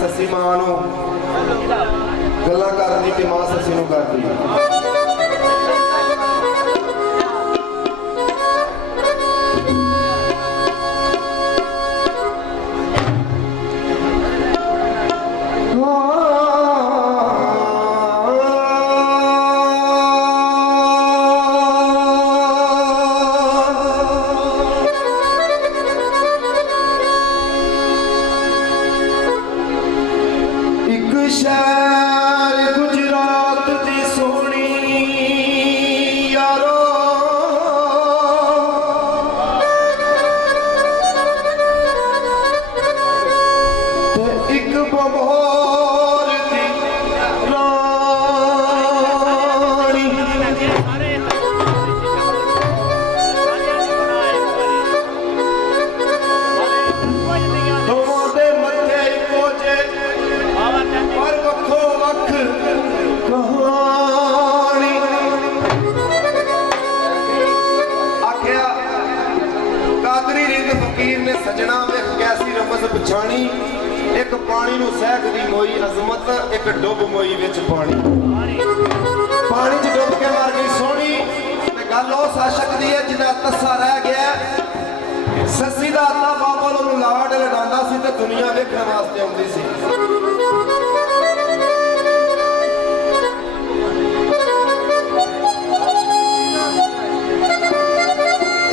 सस्सी मां नूं गल्लां करन दी ते मां सस्सी नूं करदी एक पानी नूं सहकदी मोई अजमत एक डुब मोई विच पानी पानी च डुब के मर गई सोहनी ते गल उस आशक दी है जिन्ना तस्सा रह गया सस्सी दा अल्लाह बाबा नूं लाड लडांदा सी ते दुनिया वेखण वास्ते आउंदी सी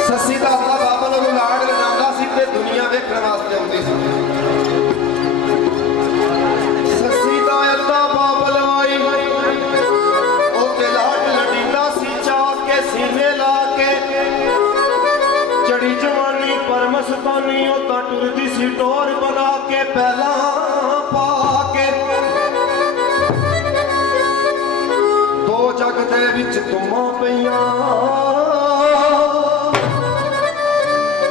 सस्सी दा अल्लाह बाबा नूं लाड लडांदा सी ते दुनिया वेखण वास्ते आउंदी सी मस्तानी उदा टुरदी सी टोर बना के पहला पा के दो जग दे विच तुमां पईयां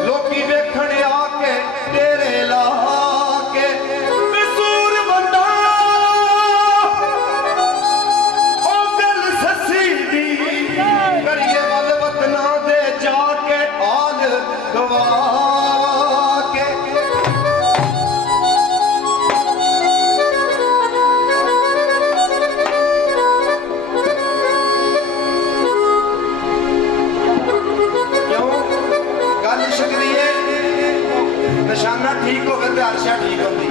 लोकी वेखण आके तेरे ला के कसूर बंदा ओ दिल सस्सी दी करिए वल वतना दे जाके आल गवा निशाना ठीक हो गए अर्शा ठीक होती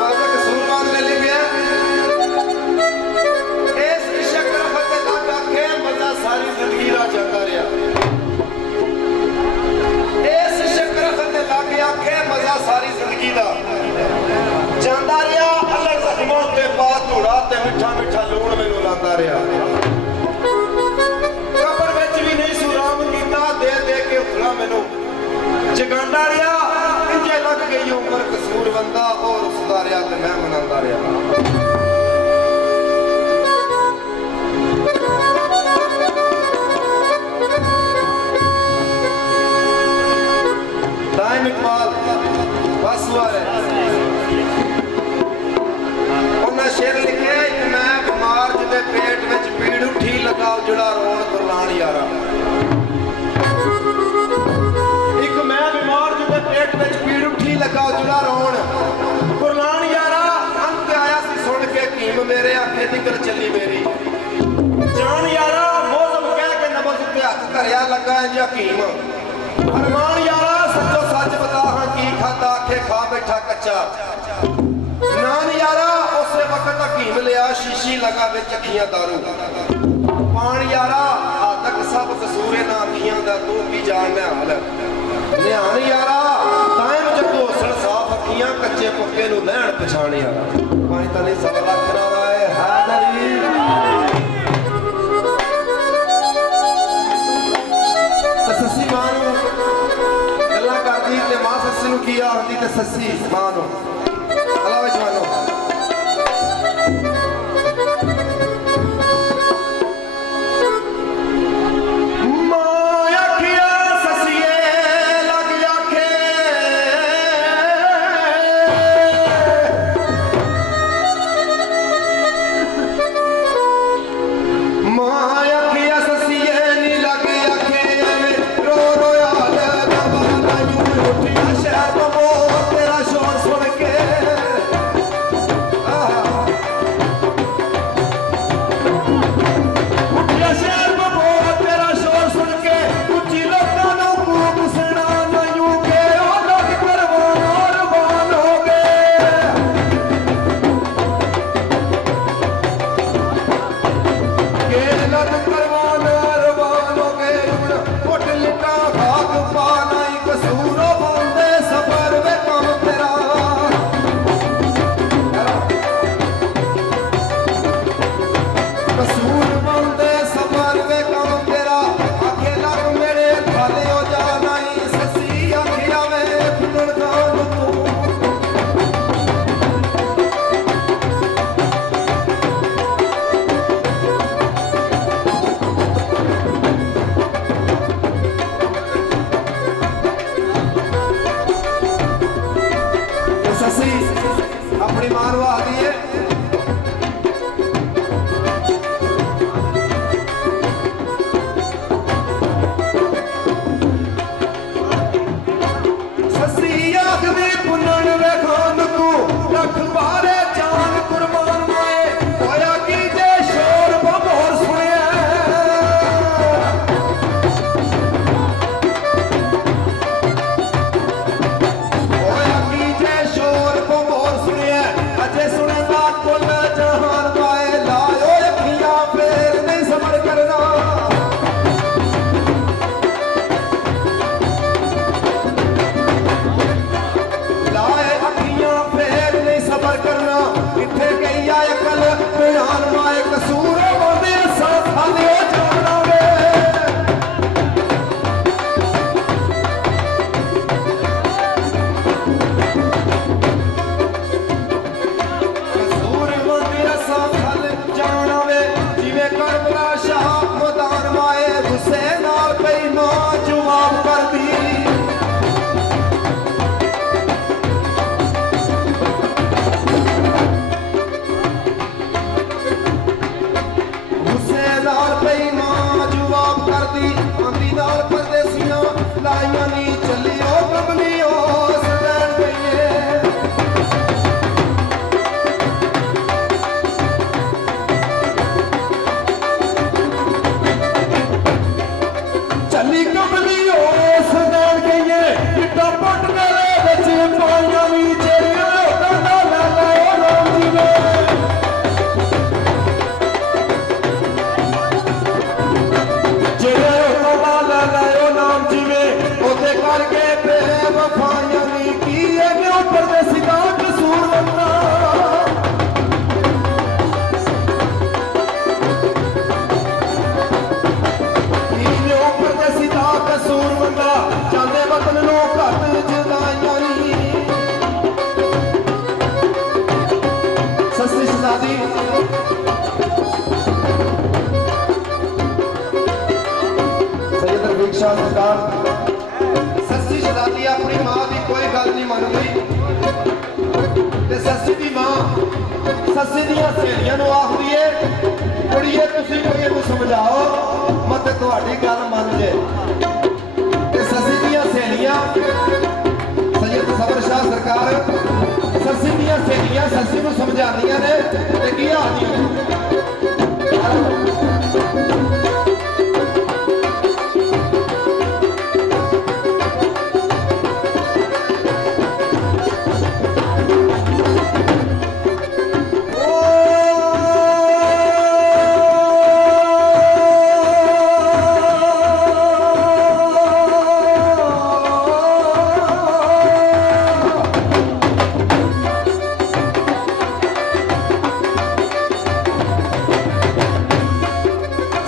बाबा कसूरवान ने लिखा इस इश्क रफत लग आखे मजा सारी जिंदगी दा जाता रहा इस इश्क रफत लग आखे मजा सारी जिंदगी दा जाता रहा अलग जख्मों ते बाद धूड़ा ते मिठा मिठा लूण मैनू लांदा रहा जगांदा रहा इंजे लग गई उम्र कसूर बंदा और उसदा रहा ते मैं मनांदा रहा टाइम इकबाल बस हुआ है उन्हें शेर लिखे मैं बीमार जिदे पेट विच पीड़ उठी लगाओ जड़ा रोण कुर्बान यारा पेट में पीड़ उठी लगाओ जुड़ा रोन कुर्बान यारा अंत आया सी सुन के कीम मेरे आखे निकल चली मेरी जान यारा मौसम कह के नबज ते हाथ धरिया लगा है जी हकीम अरमान यारा सच्चो सच बता हां की खाता आखे खा बैठा कच्चा नान यारा उस वक्त हकीम लिया शीशी लगा विच अखियां दारू पान यारा आदक सब कसूरे ना अखियां दा तू की जानना हाल ध्यान यारा टाइम जदों हसन साफ अखियां कच्चे पक्के नूं लैण पछाण यारा पानी तने सवा लख नारा है हैदरी सस्सी मां नूं गल्लां करदी ते मां सस्सी नूं की आखदी ते सस्सी मां नूं अल्लाह जवानो शहर सस्सी अपनी मां नूं आखदी है सस्सी आखदी पुन्नण वेखान तू रख बारे जान कुर्बान माए होया की जे शोर बमोर सुनिया होया की जे शोर बमोर सुनिया अजे सुनेगा कुल जहान माए लायो अखियां फेर नहीं सबर करना लाए अखियां फेर नहीं सबर करना किथे गई आ अकल बयान माए कसूर होंदे साथ हाले जाना वे कसूर होंदे साथ हाले जाना वे जिवें करबला शाह मैदान माए गुस्से नाल पई मां जवाब करदी गुस्से नाल पई मां जवाब करदी आंदी नाल परदेसियां लाइयां नी चलियो कबलियो सदैन गईए चली कबलियो सदैन गईए पिट्टा पट मेरे बच्चे पाइयां नी चेरियां लोटां दा लाओ राम जी ने ਜਿਹੜੇ ਉਹਦਾ ਲੈ ਲਾਇਓ ਨਾਮ ਜਿਵੇਂ ਉਹਦੇ ਕਰਕੇ ਬੇਵਫਾਈਆਂ ਨਹੀਂ ਕੀ ਇਹਨੇ ਉੱਪਰ ਦੇ ਸਿੱਧਾ ਕਸੂਰ ਬੰਦਾ ਇਹਨੇ ਉੱਪਰ ਦੇ ਸਿੱਧਾ ਕਸੂਰ ਬੰਦਾ ਜਾਂਦੇ ਵਤਨ ਨੂੰ ਘੱਟ ਜਦਾਈਆਂ ਨਹੀਂ ਸਸਤੀ ਸ਼ਹਜ਼ਾਦੀ सैयद रफीक शाह सरकार सस्सी शहजादी अपनी मां की कोई गल नहीं मनती ते सस्सी की मां सस्सी दी सहेलियां नूं आखदी है कुड़िए तुसीं कोई इहनूं समझाओ मत तुहाडी गल मन जे ते सस्सी दी सहेलियां सैयद सबर शाह सरकार सस्सी दी सहेलियां सस्सी नूं समझांदियां ने ते की आखदियां ने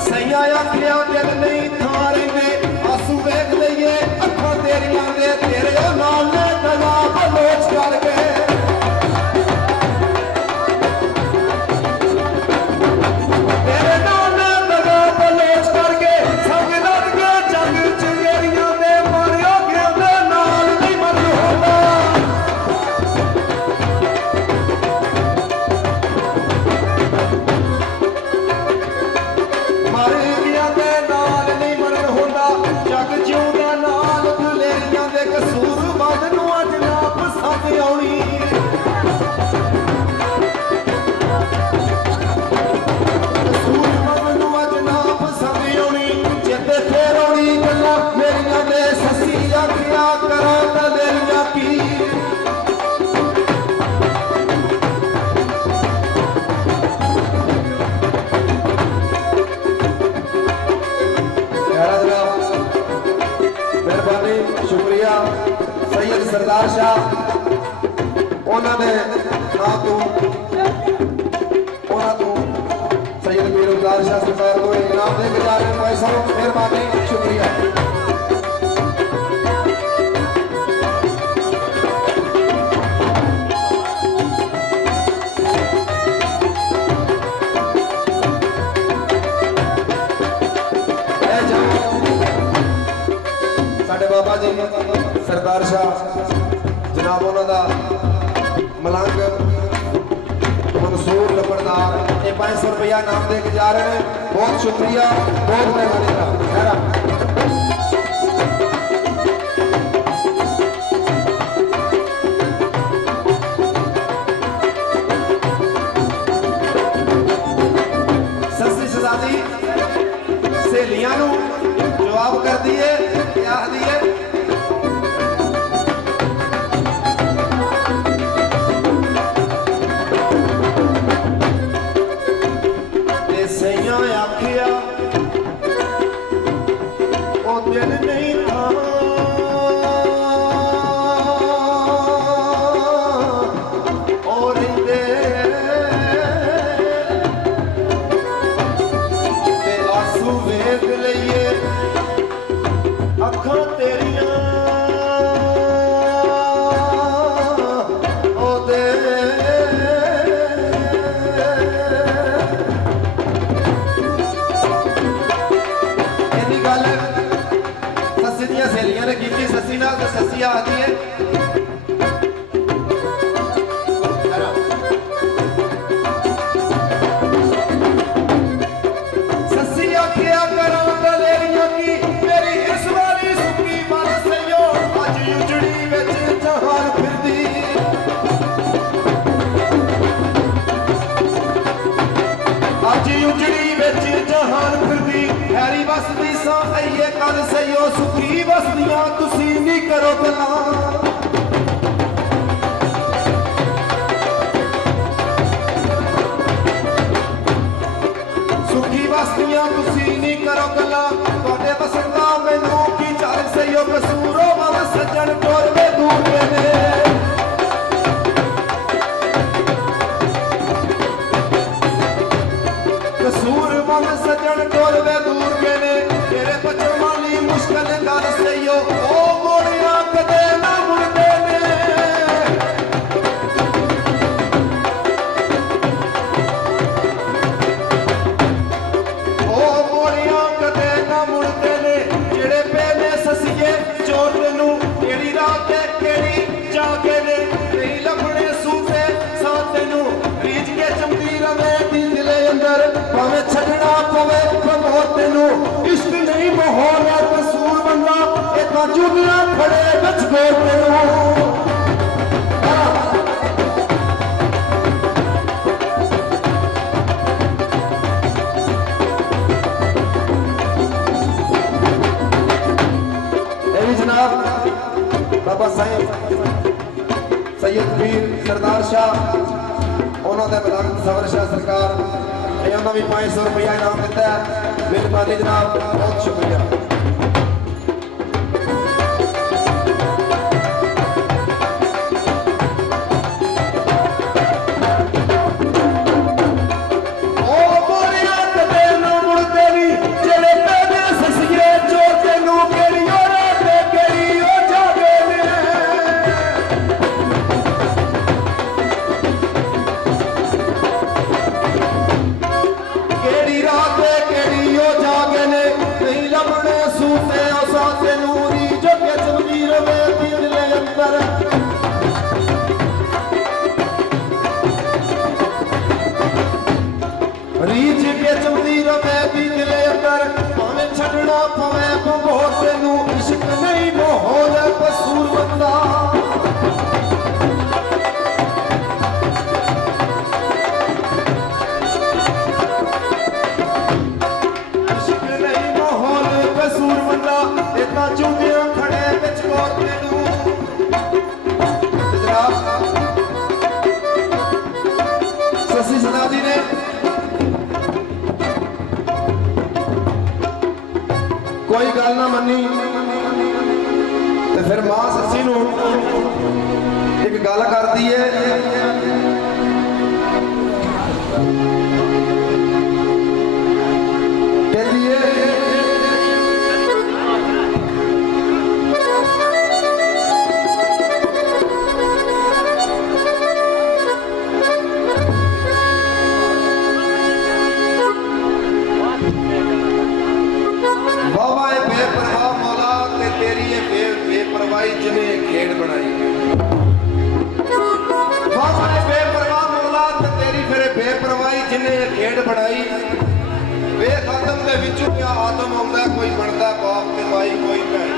सैया आखिया दिल नहीं थां रहिंदे आंसू वेख लईए अखां तेरियां दे तेरे नाल ने गला बलोच कर गए तेरे नाल ने गला बलोच कर गए संग लग गए जंग चंगेरियां दे मारियो गया दे नाल नहीं मर होंदा मर गया दे नाल नहीं मरण होंदा जग जिउंदा नाल दुलेरियां दे कसूर बद नूं अज ना पसंद आउणी कसूर बद नूं अज ना पसंद आउणी जिते फेर आउणी गल्लां मेरियां दे सस्सी आखिया करां तां देरियां की मेहरबानी शुक्रिया सैयद सरदार शाह उन्होंने ना तू सैयद मीरुद्दार शाह सरकार को इनाम देके जा रहे हैं भाई साहब मेहरबानी शुक्रिया बाबा जी सरदार शाह जनाब उन्होंने मलंग मंसूर लपड़दार ये 500 रुपया नाम दे के जा रहे हैं। बहुत शुक्रिया, बहुत मेहरबानी। सहेलियां जवाब कर दिए क्या दिए सैया आखिया ओ दिन नहीं था और आंसू वेख लइए अखां तेरियां ओ दे सहेलियां ने की ससी नाल ते ससी आती है ससी आखिया करो गलेरियां की मेरी इस वाली सुखी मन सयो अज उजड़ी विच जहान फिरदी अज उजड़ी विच जहान फिरदी हैरी वसदी सा आइए कल सयो सुखी वसदियां तुसी नहीं करो गल्लां सुखी वसदियां तुसी नहीं करो गल्लां तुहाडे वसदा मैनू की चल सयो कसूरो मन सज्जन टोरवे दूर ने कसूर मन सज्जन टोरवे दूर ने तेरे बचन वाली मुश्किल गल सही ओ मोड़िया कदे ना मुड़दे ने ओ मोड़िया कदे ना मुड़दे ने जेड़े पे ने ससीए चोर तेनू केड़ी रात ते केड़ी जागे ने नहीं लभणे सूते सा तेनू रीच के चमदी रवे दिल अंदर भावे छड़ना पवे प्रमोद तेनू इश्क नहीं माहौल है कसूर बंदा ए बाजूदियां खड़े बच गोर तेनू ए भी जनाब बाबा साहिब सैयद पीर सरदार शाह उन्होंने मलंग सवर शाह सरकार उन्होंने भी 500 रुपया इनाम दिता है। मेहरबानी जनाब, बहुत शुक्रिया। रीच के चमदी रवे दी दिले अंदर भावे छड़ना पवे भंगोर तेनू इश्क नहीं माहौल है कसूर बंदा इश्क नहीं माहौल कसूर बंदा इतना चुंगियां खड़े विच गोर तेनू ससी सनादी ने कोई गल ना मनी तो फिर मां ससी नूं एक गल करती है कहती है बेपरवाह मौला ते तेरी बेपरवाही जिन्हें खेड़ बनाई ਦੇ ਵਿੱਚੋਂ ਕਿਆ ਆਦਮ ਆਉਂਦਾ, ਕੋਈ ਬਣਦਾ ਬਾਪ ਤੇ ਮਾਈ, ਕੋਈ ਭੈਣ